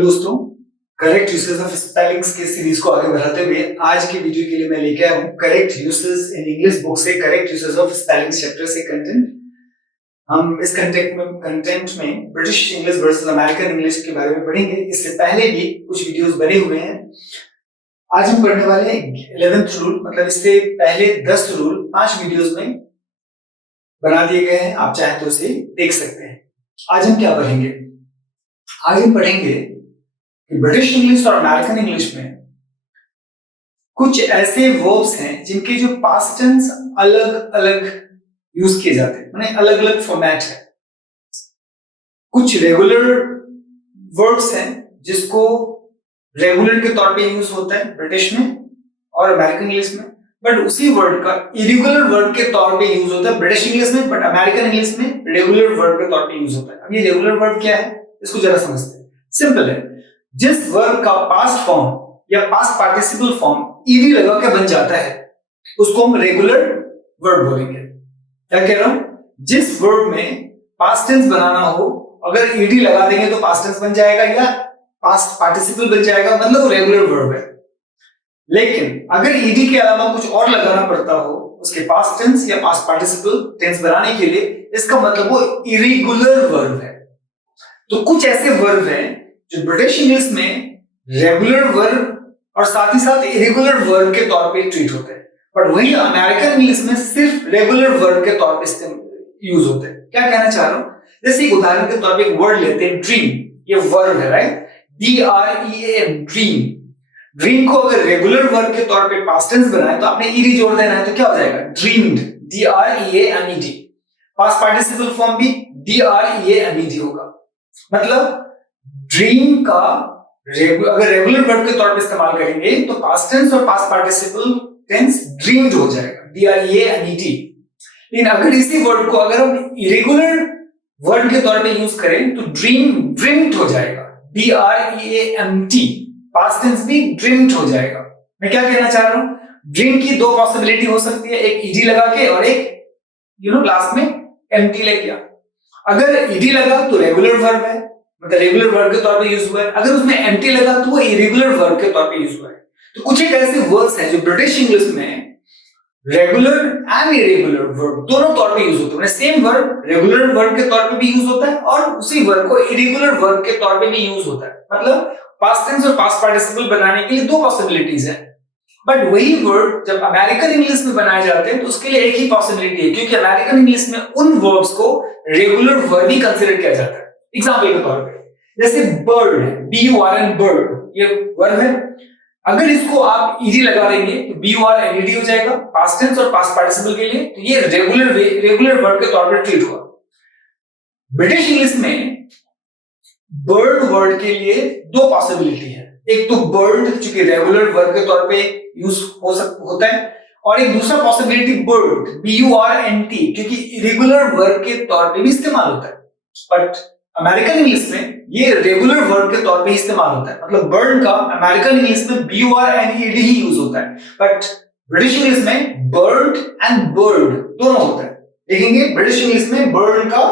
Hello दोस्तों, correct usage of spellings के series को आगे बढ़ाते हुए आज की वीडियो के लिए मैं लेके आया हूँ correct usage in English book से correct usage of spellings chapter से कंटेंट। हम इस कंटेंट में British English versus American English के बारे में पढ़ेंगे। इससे पहले भी कुछ वीडियोस बने हुए हैं। आज हम पढ़ने वाले हैं 11th रूल, मतलब इससे पहले 10 रूल 5 वीडियोस में बना दिए गए हैं। आप चाहे तो उसे देख सकते हैं। आज हम क्या पढ़ेंगे? आज हम पढ़ेंगे कि ब्रिटिश इंग्लिश और अमेरिकन इंग्लिश में कुछ ऐसे वर्ब्स हैं जिनके जो पास्ट टेंस अलग अलग यूज किए जाते हैं, माने अलग अलग फॉर्मेट है। कुछ रेगुलर वर्ब्स हैं जिसको रेगुलर के तौर पे यूज होता है ब्रिटिश में और अमेरिकन इंग्लिश में, बट उसी वर्ड का इरेगुलर वर्ड के तौर पे यूज होता है ब्रिटिश इंग्लिश में, बट अमेरिकन इंग्लिश में रेगुलर वर्ड के तौर पे यूज होता है। अब ये रेगुलर वर्ड क्या है, इसको जरा समझते हैं। सिंपल है, जिस वर्ब का पास्ट फॉर्म या पास्ट पार्टिसिपल फॉर्म ईडी लगा के बन जाता है उसको हम रेगुलर वर्ब बोलेंगे। क्या कह रहा हूं? जिस वर्ब में पास्ट टेंस बनाना हो, अगर ईडी लगा देंगे तो पास्ट टेंस बन जाएगा या पास्ट पार्टिसिपल बन जाएगा, मतलब रेगुलर वर्ब है। लेकिन अगर ईडी के अलावा कुछ और लगाना पड़ता हो उसके पास्ट टेंस या पास्ट पार्टिसिपल टेंस बनाने के लिए, इसका मतलब वो इरेगुलर वर्ब है। तो कुछ ऐसे वर्ब हैं जो ब्रिटिश इंग्लिश में रेगुलर वर्ब और साथ ही साथ इरेगुलर वर्ब के तौर पे ट्रीट होते हैं, बट वही अमेरिकन इंग्लिश में सिर्फ रेगुलर वर्ब के तौर पे यूज होते हैं। क्या कहना चाह रहा हूं? जैसे एक उदाहरण के तौर पे एक वर्ड लेते हैं, ड्रीम। ये वर्ब है, राइट? DREAM, dream. ड्रीम को अगर रेगुलर वर्ब के तौर पे पास्ट टेंस बनाए तो आपने ईडी जोड़ देना है, तो क्या हो जाएगा? Dreamed, DREAMED। Past participle form भी DREAMED होगा। मतलब ड्रीम का अगर रेगुलर वर्ब के तौर पे इस्तेमाल करेंगे तो पास्ट टेंस और पास्ट पार्टिसिपल टेंस ड्रीम्ड हो जाएगा, DREAMED। लेकिन अगर इसी वर्ड को अगर हम इरेगुलर वर्ड के तौर पे यूज करें तो ड्रीम्ड हो जाएगा, DREAMT। पास्ट टेंस भी ड्रीम्ड हो जाएगा। मैं क्या कहना चाह रहा हूं? ड्रीम की दो पॉसिबिलिटी हो सकती है, एक ईडी लगा के और एक लास्ट में एमटी लेके। अगर ईडी लगा तो रेगुलर वर्ब है, मतलब रेगुलर वर्ब के तौर पे यूज हुआ है। अगर उसमें एमटी लगा तो वो इरेगुलर वर्ब के तौर पे यूज हुआ है। तो कुछ एक ऐसे वर्ड्स हैं जो ब्रिटिश इंग्लिश में रेगुलर एंड इरेगुलर वर्ब दोनों तौर पे यूज होते हैं। सेम वर्ब रेगुलर वर्ब के तौर पे भी यूज होता है और उसी वर्ब को इरेगुलर वर्ब के तौर पे भी यूज होता है। मतलब पास्ट टेंस और पास्ट पार्टिसिपल बनाने के लिए दो पॉसिबिलिटीज है, बट वही वर्ड जब अमेरिकन इंग्लिश में बनाए जाते हैं तो उसके लिए एक ही पॉसिबिलिटी है, क्योंकि अमेरिकन इंग्लिश में उन वर्ब्स को रेगुलर वर्ब ही कंसीडर किया जाता है। एग्जांपल के तौर पे जैसे बर्ड, BURN, बर्ड, ये वर्ब है। अगर इसको आप ईडी लगा देंगे तो BURNED हो जाएगा पास्ट टेंस और पास्ट पार्टिसिपल के लिए, तो ये रेगुलर वर्ब के तौर पर ट्रीट हुआ। ब्रिटिश इंग्लिश में बर्ड वर्ड के लिए दो पॉसिबिलिटी है। एक तो बर्ड चूंकि रेगुलर वर्ब के तौर पे यूज होता है, और एक दूसरा पॉसिबिलिटी बर्ड, BURNT, क्योंकि इरेगुलर वर्ब के तौर पे भी इस्तेमाल होता है। बट अमेरिकन इंग्लिश में ये रेगुलर वर्ब के तौर पे इस्तेमाल होता है। मतलब बर्ड का अमेरिकन इंग्लिश में BURNED ही यूज होता है, बट ब्रिटिश इंग्लिश में बर्ड एंड बर्ड दोनों होता है। देखेंगे ब्रिटिश इंग्लिश में बर्ड का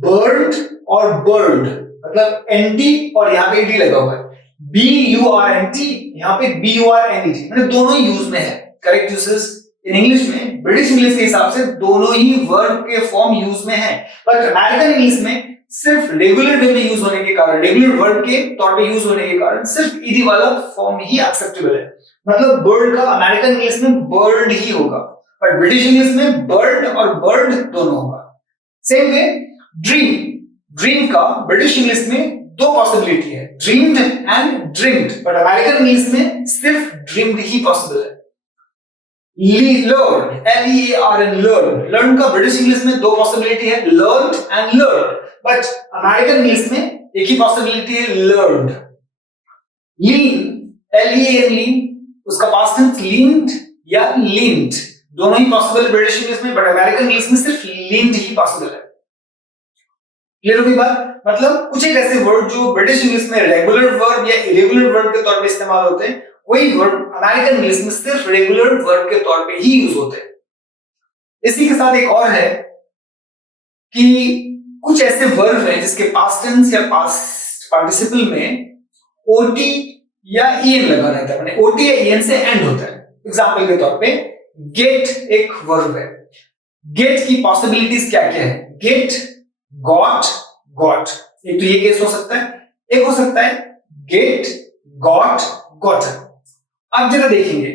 बर्ड और बर्ड, मतलब NT और यहाँ पे ED लगा हुआ है, BURNT, यहाँ पे BURNED, मतलब दोनों ही यूज में है। करेक्ट यूसेज इन इंग्लिश में ब्रिटिश इंग्लिश के हिसाब से दोनों ही वर्ब के फॉर्म यूज में है, बट अमेरिकन इंग्लिश में सिर्फ रेगुलर वे में यूज होने के कारण, रेगुलर वर्ब के तौर पे यूज होने के कारण सिर्फ ईडी वाला फॉर्म ही एक्सेप्टेबल है। मतलब बर्ड का अमेरिकन इंग्लिश में बर्ड ही होगा, बट ब्रिटिश इंग्लिश में बर्ड और बर्ड दोनों होगा। सेम वे ड्रीम का ब्रिटिश इंग्लिश में दो पॉसिबिलिटी है, dreamed and dreamed, but American English में सिर्फ ड्रीम्ड ही पॉसिबल है। LEARN, लर्न का ब्रिटिश इंग्लिश में दो पॉसिबिलिटी है, learned and learn, but American English में एक ही पॉसिबिलिटी है, लर्न्ड। लीन, LEAN, उसका पास्ट टेंस लीन्ड या लीन्ड, दोनों ही पॉसिबल है ब्रिटिश इंग्लिश में, बट अमेरिकन इंग्लिश में सिर्फ लीन्ड ही पॉसिबल है। क्लियर होगी बात? मतलब कुछ एक ऐसे वर्ड जो ब्रिटिश इंग्लिश में रेगुलर वर्ब या इरेगुलर वर्ब के तौर पे इस्तेमाल होते हैं, वही वर्ड अमेरिकन इंग्लिश में सिर्फ रेगुलर वर्ब के तौर पे ही यूज होते हैं। इसी के साथ एक और है कि कुछ ऐसे वर्ब हैं जिसके पास्ट टेंस या पास्ट पार्टिसिपल में ओटी या ईएन लगा रहता है, माने ओटी या ईएन से एंड होता है। एग्जांपल के तौर पे गेट एक वर्ब है, गेट की पॉसिबिलिटीज क्या क्या है? Get, got, got. एक तो ये केस हो सकता है, एक हो सकता है गेट, गॉट, गॉटन। अब जरा देखेंगे,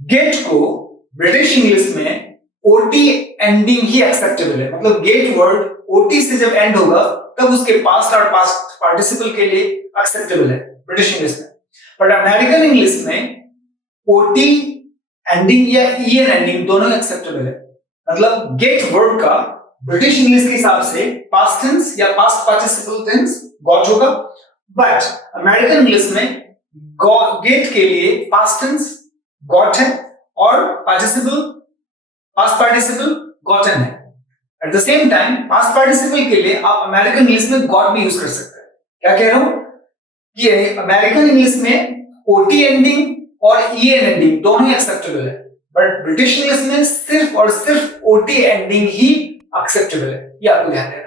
गेट को ब्रिटिश इंग्लिश में ओटी एंडिंग ही एक्सेप्टेबल है, मतलब गेट वर्ड ओटी से जब एंड होगा तब उसके पास्ट और पास्ट पार्टिसिपल के लिए एक्सेप्टेबल है ब्रिटिश इंग्लिश में। बट अमेरिकन इंग्लिश में ओटी एंडिंग या ईएन एंडिंग दोनों एक्सेप्टेबल है, मतलब गेट वर्ड का ब्रिटिश इंग्लिश के हिसाब से पास्ट टेंस या पास्ट पार्टिसिपल टेंस गॉट होगा, बट अमेरिकन इंग्लिश में गेट के लिए पास्ट टेंस गॉट है और पार्टिसिपल पास्ट पार्टिसिपल गॉटन है। At the same time past participle के लिए आप अमेरिकन इंग्लिश में गॉट भी यूज कर सकते हैं। क्या कह रहा हूं कि अमेरिकन इंग्लिश में ओटी एंडिंग और ईएन एंडिंग दोनों ही एक्सेप्टेबल है, बट ब्रिटिश इंग्लिश में सिर्फ और सिर्फ ओटी एंडिंग ही एक्सेप्टेबल है। ये आपको ध्यान रखना है।